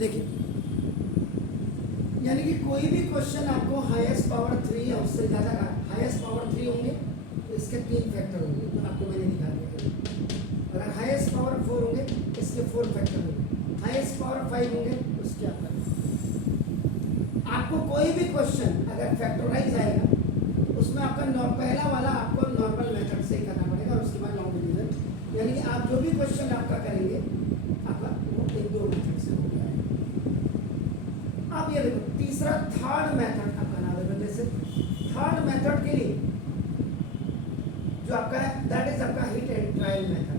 देखिए, यानी कि कोई भी क्वेश्चन आपको हाईएस्ट पावर 3 या उससे ज़्यादा का हाईएस्ट पावर 3 होंगे तो इसके 3 फैक्टर होंगे, तो आपको मैंने दिखा दिया। अगर हाईएस्ट पावर 4 होंगे इसके 4 फैक्टर होंगे, हाईएस्ट पावर 5 होंगे तो उसके आपको कोई भी क्वेश्चन अगर फैक्टराइज आएगा तो उसमें आपका पहला वाला आपको नॉर्मल मेथड से करना पड़ेगा और उसके बाद लॉन्ग डिवीजन, यानी कि आप जो भी क्वेश्चन आपका करेंगे आपका वो 1-2 मेथड से हो जाएगा। अब ये देखो तीसरा थर्ड मेथड आपका नाम है, जैसे थर्ड मेथड के लिए जो आपका है दैट इज आपका हिट एंड ट्रायल मेथड।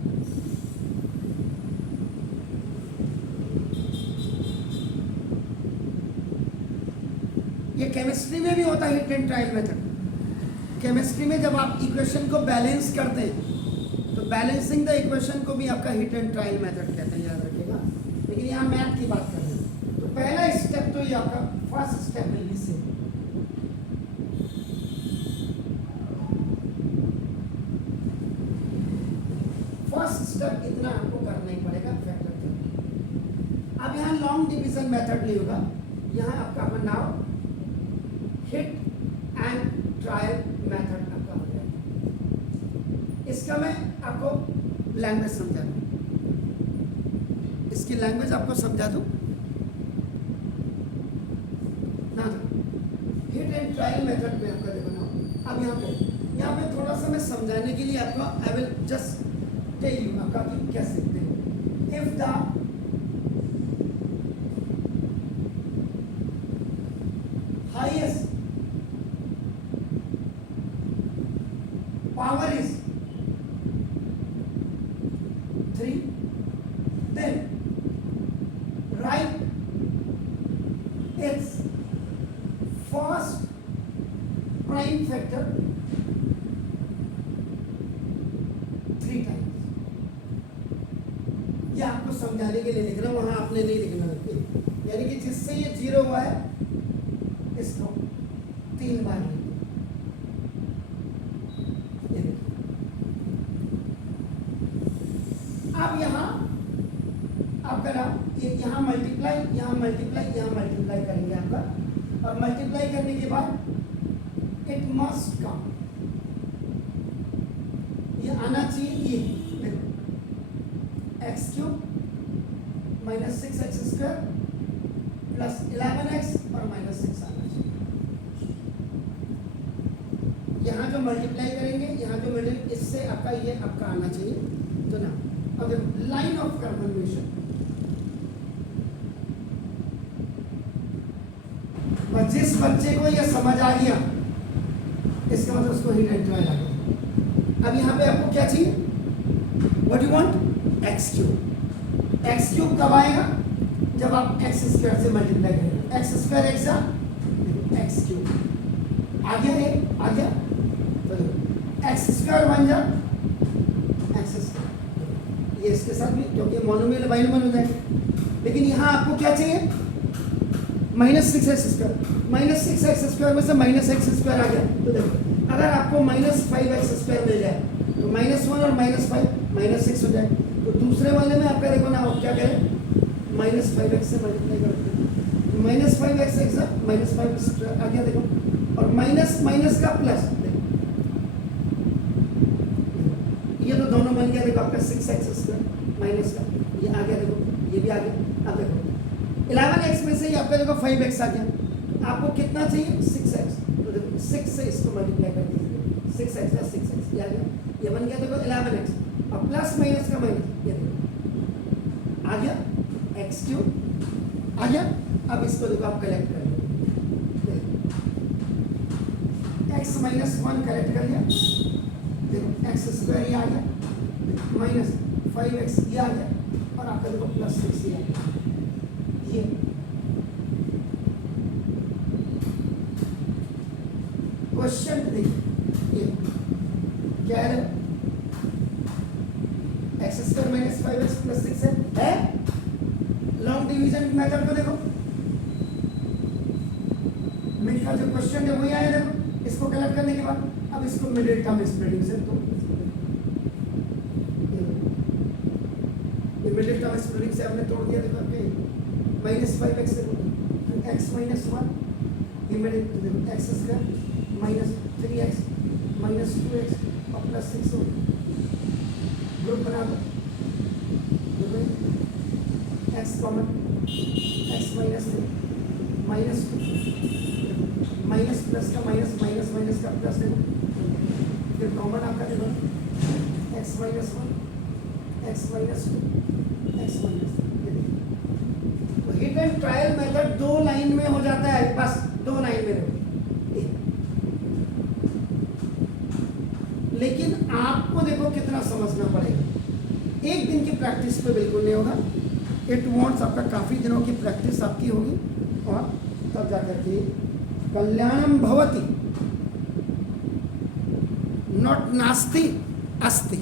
ये केमिस्ट्री में भी होता है hit and trial method. Chemistry में जब आप इक्वेशन को बैलेंस करते हैं तो बैलेंसिंग द इक्वेशन को भी आपका हिट एंड ट्रायल मेथड कहते हैं, याद रखिएगा। लेकिन यहाँ मैथ की बात कर रहे हैं तो पहला स्टेप तो ये आपका फर्स्ट स्टेप है इससे। फर्स्ट स्टेप इतना आपको करना ही पड़ेगा फैक्टर थ्योरम। अब यहाँ लॉन्ग डिवीजन मेथड नहीं होगा, यहाँ आपका नाम हिट एंड ट्रायल मेथड आपका हो जाएगा। इसका मैं आपको लैंग्वेज समझा दूँ, इसकी लैंग्वेज आपको समझा दूँ ना। हिट एंड ट्रायल मेथड में आपका देखो ना, अब यहाँ पे थोड़ा सा मैं समझाने के लिए आपको I will just tell you आपका कि कैसे देखो। If the highest power is 3, then write its first prime factor 3 times। ये आपको समझाने के लिए लिख रहा हूं, वहां आपने नहीं लिखना, यानी कि जिससे ये 0 हुआ है इसको 3 बार लिखना। अब यहाँ आपका नाम यहाँ मल्टीप्लाई करेंगे आपका, और मल्टीप्लाई करने के बाद इट मस्ट कम, ये आना चाहिए। ये देखो x cube minus 6x square plus 11x और माइनस 6 आना चाहिए। यहाँ जो मल्टीप्लाई करेंगे, यहाँ जो मल्टीप्लाई, इससे आपका ये आपका आना चाहिए। तो ना अब लाइन ऑफ कन्फर्मेशन, जिस बच्चे को ये समझ आ गया इसका मतलब उसको हिट एंड ट्रायल आ गया। अब यहाँ पे आपको क्या चाहिए, what you want, x cube. X cube कब आएगा, जब आप एक्स स्क्वायर से मल्टीप्लाई करेंगे। एक्स स्क्वायर एक्स क्यूब आ गया, ये आ गया, एक्स स्क्वायर बन जा एक्स स्क्वायर, ये इसके साथ भी क्योंकि मोनोमियल बाइनोमियल हो जाएगा। लेकिन यहाँ आपको क्या चाहिए, minus 6x square. Minus 6x square में से माइनस एक्स स्क्वायर आ गया, तो देखो अगर आपको माइनस 5x स्क्वायर मिल जाए तो -1 और -5 -6 हो जाए। तो दूसरे वाले में आपका देखो ना, आप क्या करें, -5x से मल्टीप्लाई करते हैं, -5x -5 आ गया देखो, और माइनस माइनस का प्लस, ये तो दोनों बन गया देखो आपका 6x स्क्वायर माइनस का, ये आ गया देखो, ये भी आ गया। अब देखो 11x में से ही आपका देखो 5x आ गया, तो आपको कितना चाहिए 6x, तो देखो 6 से इसको मल्टीप्लाई कर दीजिए, 6x + 6x ये आ गया, ये बन गया देखो 11x, और प्लस माइनस का माइनस, ये देखो आ गया x क्यूब आ गया। अब इसको देखो आप कलेक्ट कर लो, x - 1 कलेक्ट कर लिया, देखो एक्स स्क्वायर ये आ गया, माइनस 5x ये आ गया, और आपका देखो प्लस 6 ये आ गया। ये क्वेश्चन देखिए, ये क्या है, x square minus 5x plus 6 है। लॉन्ग डिवीजन मेथड को देखो, मिड का जो क्वेश्चन है वही आया देखो, इसको कलेक्ट करने के बाद अब इसको मिडिल टर्म स्प्रेडिंग से, तो ये मिडिल टर्म स्प्रेडिंग से हमने तोड़ दिया देखो आपके माइनस 5x देखो, x माइनस 1, ये मेरे x square minus 3x minus 2x और प्लस 6 हो, ग्रुप बना दो, x common, x minus 3 minus 2 minus plus का माइनस माइनस माइनस का प्लस देखो, फिर कॉमन आपका देखो x minus 1 x minus 2 x minus 3। तो hit and trial method 2 line में हो जाता है, बस 2 लाइन में देखो। लेकिन आपको देखो कितना समझना पड़ेगा, एक दिन की प्रैक्टिस पे बिल्कुल नहीं होगा, इट वांट्स आपका काफी दिनों की प्रैक्टिस आपकी होगी और तब जाकर के कल्याणम भवति, नॉट नास्ति अस्ति।